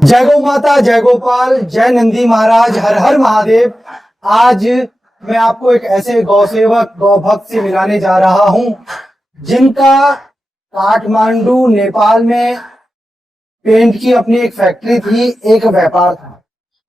जय गौ माता, जय गोपाल, जय नंदी महाराज, हर हर महादेव। आज मैं आपको एक ऐसे गौ सेवक गौ भक्त से मिलाने जा रहा हूं जिनका काठमांडू नेपाल में पेंट की अपनी एक फैक्ट्री थी, एक व्यापार था।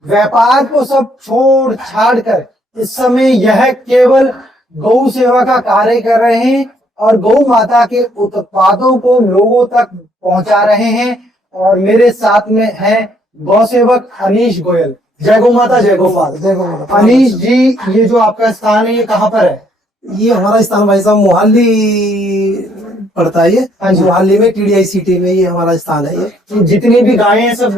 व्यापार को सब छोड़ छाड़ कर इस समय यह केवल गौ सेवा का कार्य कर रहे हैं और गौ माता के उत्पादों को लोगों तक पहुंचा रहे हैं। और मेरे साथ में है गौ सेवक अनीश गोयल। जय गौ माता, जय गोपाल। जय गौ माता। अनीश जी, ये जो आपका स्थान है ये कहाँ पर है? ये हमारा स्थान भाई साहब मोहाली पड़ता है। ये हाँ जी। मोहाली में TDI सिटी में ये हमारा स्थान है। ये जितनी भी गायें हैं सब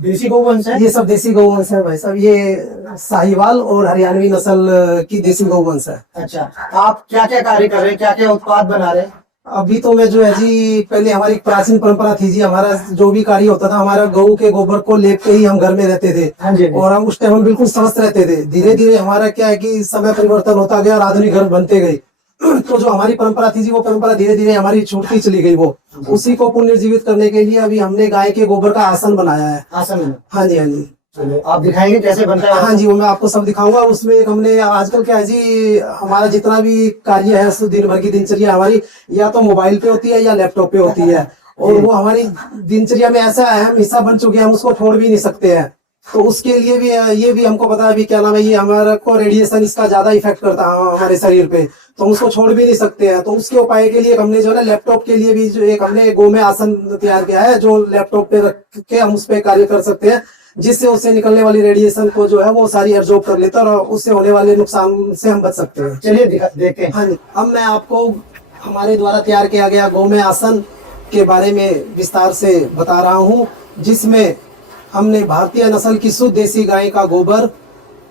देसी गौवंश है? ये सब देसी गौवंश है भाई साहब। ये साहिवाल और हरियाणवी नस्ल की देसी गौवंश है। अच्छा, आप क्या क्या कार्य कर रहे हैं, क्या क्या उत्पाद बना रहे हैं? अभी तो मैं जो है जी, पहले हमारी प्राचीन परंपरा थी जी, हमारा जो भी कार्य होता था हमारा गऊ के गोबर को लेप के ही हम घर में रहते थे। हाँ जी। और हम उस टाइम हम बिल्कुल स्वस्थ रहते थे। धीरे धीरे हमारा क्या है कि समय परिवर्तन होता गया और आधुनिक घर बनते गए। तो जो हमारी परंपरा थी जी, वो परंपरा धीरे धीरे हमारी छूटती चली गई। वो उसी को पुनर्जीवित करने के लिए अभी हमने गाय के गोबर का आसन बनाया है। आसन? हाँ जी, हाँ जी। चलिए, आप दिखाएंगे कैसे बनता है? हाँ जी, वो मैं आपको सब दिखाऊंगा। उसमें एक हमने आजकल क्या है जी, हमारा जितना भी कार्य है दिन भर की दिनचर्या हमारी या तो मोबाइल पे होती है या लैपटॉप पे होती है। और वो हमारी दिनचर्या में ऐसा अहम हिस्सा बन चुके हैं, हम उसको छोड़ भी नहीं सकते हैं। तो उसके लिए भी ये भी हमको पता है अभी क्या नाम है, ये हमारे को रेडिएशन इसका ज्यादा इफेक्ट करता है हमारे शरीर पे, तो हम उसको छोड़ भी नहीं सकते हैं। तो उसके उपाय के लिए हमने जो है लैपटॉप के लिए भी जो एक हमने गौ में आसन तैयार किया है, जो लैपटॉप पे रख के हम उस पर कार्य कर सकते हैं, जिससे उससे निकलने वाली रेडिएशन को जो है वो सारी एब्जॉर्ब कर लेता है और उससे होने वाले नुकसान से हम बच सकते हैं। चलिए देखते हैं। हाँ जी, अब मैं आपको हमारे द्वारा तैयार किया गया गौ में आसन के बारे में विस्तार से बता रहा हूँ, जिसमें हमने भारतीय नस्ल की शुद्ध देसी गाय का गोबर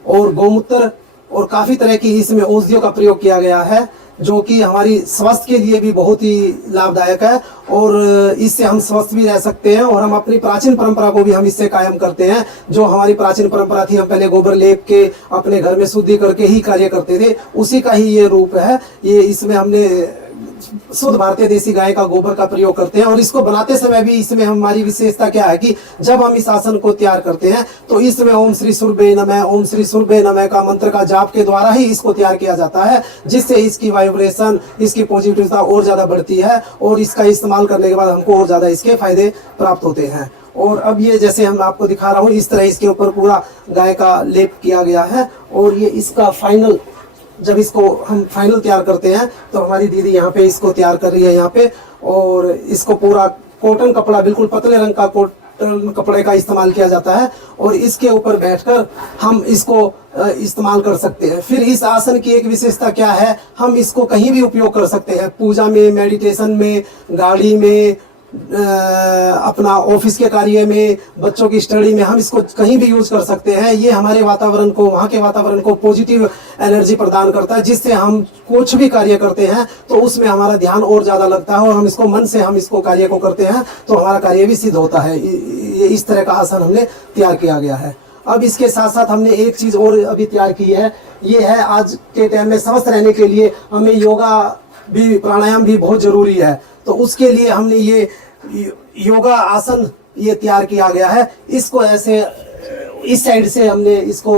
और गौमूत्र और काफी तरह की इसमें औषधियों का प्रयोग किया गया है, जो कि हमारी स्वास्थ्य के लिए भी बहुत ही लाभदायक है। और इससे हम स्वस्थ भी रह सकते हैं और हम अपनी प्राचीन परंपरा को भी हम इससे कायम करते हैं। जो हमारी प्राचीन परंपरा थी, हम पहले गोबर लेप के अपने घर में शुद्धि करके ही कार्य करते थे, उसी का ही ये रूप है। ये इसमें हमने शुद्ध भारतीय देसी गाय का गोबर का प्रयोग करते हैं। और इसको बनाते समय भी इसमें हमारी विशेषता क्या है कि जब हम इस आसन को तैयार करते हैं तो इसमें ओम श्री सूर्य नमः, ओम श्री सूर्य नमः का मंत्र का जाप के द्वारा ही इसको तैयार किया जाता है, जिससे इसकी वाइब्रेशन, इसकी पॉजिटिविटी और ज्यादा बढ़ती है और इसका इस्तेमाल करने के बाद हमको और ज्यादा इसके फायदे प्राप्त होते हैं। और अब ये जैसे हम आपको दिखा रहा हूँ, इस तरह इसके ऊपर पूरा गाय का लेप किया गया है। और ये इसका फाइनल, जब इसको हम फाइनल तैयार करते हैं तो हमारी दीदी यहाँ पे इसको तैयार कर रही है यहाँ पे। और इसको पूरा कॉटन कपड़ा, बिल्कुल पतले रंग का कॉटन कपड़े का इस्तेमाल किया जाता है और इसके ऊपर बैठकर हम इसको इस्तेमाल कर सकते हैं। फिर इस आसन की एक विशेषता क्या है, हम इसको कहीं भी उपयोग कर सकते हैं, पूजा में, मेडिटेशन में, गाड़ी में, अपना ऑफिस के कार्य में, बच्चों की स्टडी में, हम इसको कहीं भी यूज कर सकते हैं। ये हमारे वातावरण को, वहाँ के वातावरण को पॉजिटिव एनर्जी प्रदान करता है, जिससे हम कुछ भी कार्य करते हैं तो उसमें हमारा ध्यान और ज्यादा लगता है और हम इसको मन से हम इसको कार्य को करते हैं तो हमारा कार्य भी सिद्ध होता है। ये इस तरह का आसन हमने तैयार किया गया है। अब इसके साथ साथ हमने एक चीज और अभी तैयार की है, ये है आज के टाइम में स्वस्थ रहने के लिए हमें योगा भी, प्राणायाम भी बहुत जरूरी है। तो उसके लिए हमने ये योगा आसन ये तैयार किया गया है। इसको ऐसे इस साइड से हमने इसको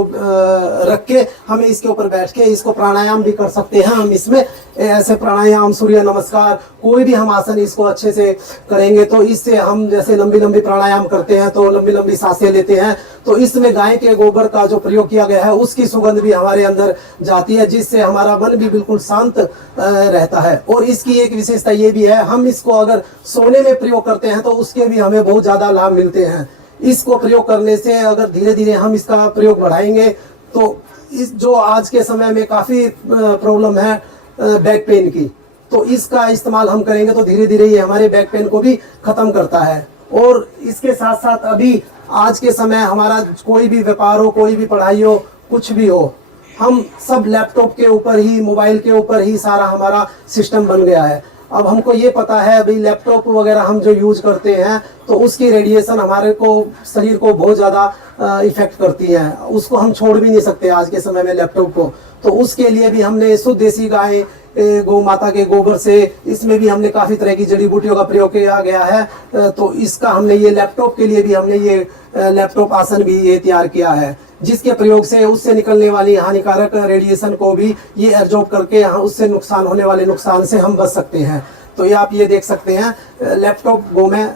रख के हमें इसके ऊपर बैठ के इसको प्राणायाम भी कर सकते हैं। हम इसमें ऐसे प्राणायाम, सूर्य नमस्कार, कोई भी हम आसन इसको अच्छे से करेंगे तो इससे हम जैसे लंबी लंबी प्राणायाम करते हैं तो लंबी लंबी सांसें लेते हैं, तो इसमें गाय के गोबर का जो प्रयोग किया गया है उसकी सुगंध भी हमारे अंदर जाती है, जिससे हमारा मन भी बिल्कुल शांत रहता है। और इसकी एक विशेषता ये भी है, हम इसको अगर सोने में प्रयोग करते हैं तो उसके भी हमें बहुत ज्यादा लाभ मिलते हैं। इसको प्रयोग करने से अगर धीरे धीरे हम इसका प्रयोग बढ़ाएंगे तो इस जो आज के समय में काफ़ी प्रॉब्लम है बैक पेन की, तो इसका इस्तेमाल हम करेंगे तो धीरे धीरे ये हमारे बैक पेन को भी ख़त्म करता है। और इसके साथ साथ अभी आज के समय हमारा कोई भी व्यापार हो, कोई भी पढ़ाई हो, कुछ भी हो, हम सब लैपटॉप के ऊपर ही, मोबाइल के ऊपर ही सारा हमारा सिस्टम बन गया है। अब हमको ये पता है भाई लैपटॉप वगैरह हम जो यूज करते हैं तो उसकी रेडिएशन हमारे को, शरीर को बहुत ज़्यादा इफेक्ट करती है, उसको हम छोड़ भी नहीं सकते आज के समय में लैपटॉप को। तो उसके लिए भी हमने शुद्ध देसी गाय गौ माता के गोबर से, इसमें भी हमने काफी तरह की जड़ी बूटियों का प्रयोग किया गया है। तो इसका हमने ये लैपटॉप के लिए भी हमने ये लैपटॉप आसन भी ये तैयार किया है, जिसके प्रयोग से उससे निकलने वाली हानिकारक रेडिएशन को भी ये एब्जॉर्ब करके उससे नुकसान होने वाले नुकसान से हम बच सकते हैं। तो ये आप ये देख सकते हैं लैपटॉप गोमय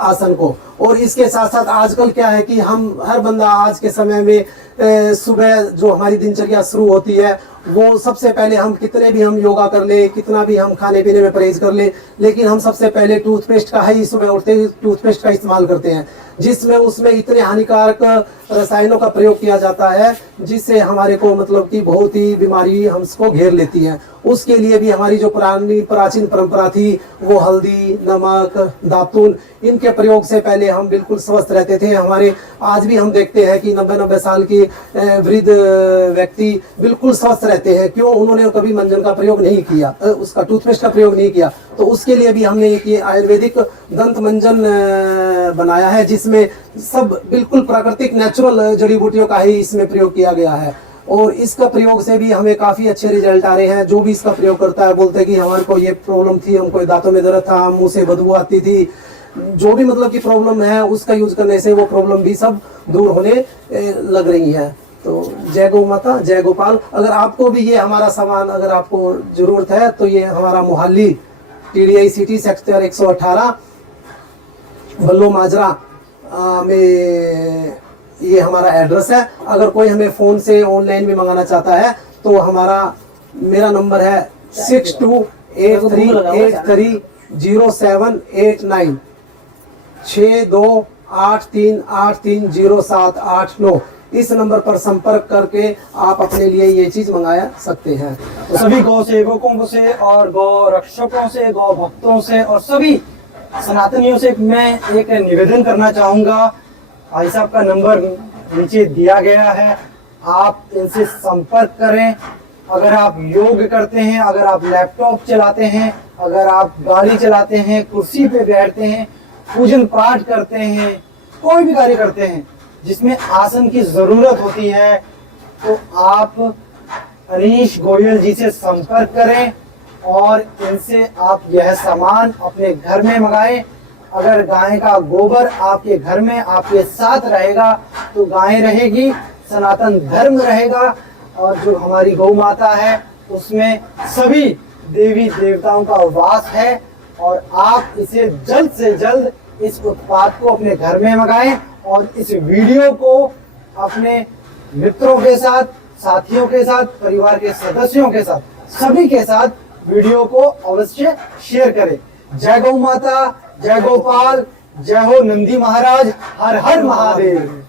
आसन को। और इसके साथ साथ आजकल क्या है कि हम हर बंदा आज के समय में सुबह जो हमारी दिनचर्या शुरू होती है, वो सबसे पहले हम कितने भी हम योगा कर ले, कितना भी हम खाने पीने में परहेज कर ले, लेकिन हम सबसे पहले टूथपेस्ट का ही सुबह उठते ही टूथपेस्ट का इस्तेमाल करते हैं, जिसमें उसमें इतने हानिकारक रसायनों का प्रयोग किया जाता है, जिससे हमारे को मतलब कि बहुत ही बीमारी हमको घेर लेती है। उसके लिए भी हमारी जो प्राचीन परंपरा थी, वो हल्दी, नमक, दातुन, इनके प्रयोग से पहले हम बिल्कुल स्वस्थ रहते थे। हमारे आज भी हम देखते हैं कि 90-90 साल के वृद्ध व्यक्ति बिल्कुल स्वस्थ रहते हैं। क्यों? उन्होंने कभी मंजन का प्रयोग नहीं किया, उसका टूथपेस्ट का प्रयोग नहीं किया। तो उसके लिए भी हमने एक ये आयुर्वेदिक दंत मंजन बनाया है, जिसमें सब बिल्कुल प्राकृतिक नेचुरल जड़ी बूटियों का ही इसमें प्रयोग किया गया है। और इसका प्रयोग से भी हमें काफी अच्छे रिजल्ट आ रहे हैं। जो भी इसका प्रयोग करता है बोलते हैं कि हमारे को ये प्रॉब्लम थी, हमको दांतों में दर्द था, मुंह से बदबू आती थी, जो भी मतलब की प्रॉब्लम है, उसका यूज करने से वो प्रॉब्लम भी सब दूर होने लग रही है। तो जय गौ माता, जय गोपाल। अगर आपको भी ये हमारा सामान अगर आपको जरूरत है, तो ये हमारा मोहाली TDI सिटी सेक्टर 118 बल्लो माजरा में ये हमारा एड्रेस है। अगर कोई हमें फोन से ऑनलाइन भी मंगाना चाहता है, तो मेरा नंबर है 6283830789 6283830789। इस नंबर पर संपर्क करके आप अपने लिए ये चीज मंगाया सकते हैं। तो सभी गौ सेवकों से और गौ रक्षकों से, गौ भक्तों से और सभी सनातनियों से मैं एक निवेदन करना चाहूंगा। भाई साहब का नंबर नीचे दिया गया है, आप इनसे संपर्क करें। अगर आप योग करते हैं, अगर आप लैपटॉप चलाते हैं, अगर आप गाड़ी चलाते हैं, कुर्सी पे बैठते हैं, पूजन पाठ करते हैं, कोई भी कार्य करते हैं जिसमें आसन की जरूरत होती है, तो आप अनीश गोयल जी से संपर्क करें और इनसे आप यह सामान अपने घर में मंगाएं। अगर गाय का गोबर आपके घर में आपके साथ रहेगा, तो गाय रहेगी, सनातन धर्म रहेगा, और जो हमारी गौ माता है उसमें सभी देवी देवताओं का वास है। और आप इसे जल्द से जल्द इस उत्पाद को अपने घर में मंगाएं और इस वीडियो को अपने मित्रों के साथ, साथियों के साथ, परिवार के सदस्यों के साथ, सभी के साथ वीडियो को अवश्य शेयर करें। जय गौ माता, जय गोपाल, जय हो नंदी महाराज, हर हर महादेव।